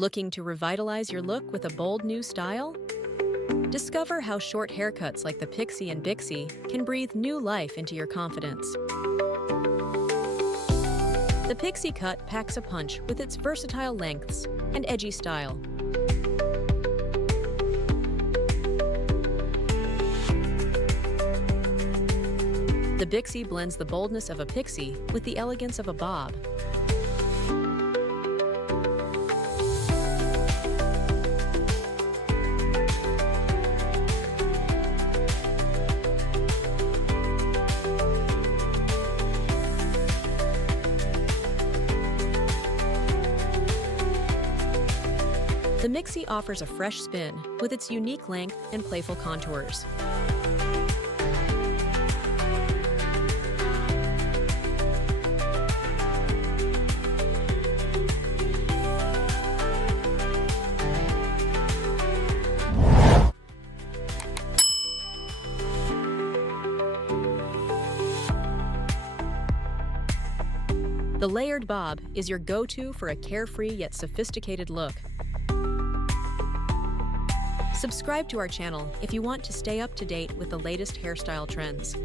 Looking to revitalize your look with a bold new style? Discover how short haircuts like the Pixie and Bixie can breathe new life into your confidence. The Pixie Cut packs a punch with its versatile lengths and edgy style. The Bixie blends the boldness of a pixie with the elegance of a bob. The Mixie offers a fresh spin with its unique length and playful contours. The layered bob is your go-to for a carefree yet sophisticated look. Subscribe to our channel if you want to stay up to date with the latest hairstyle trends.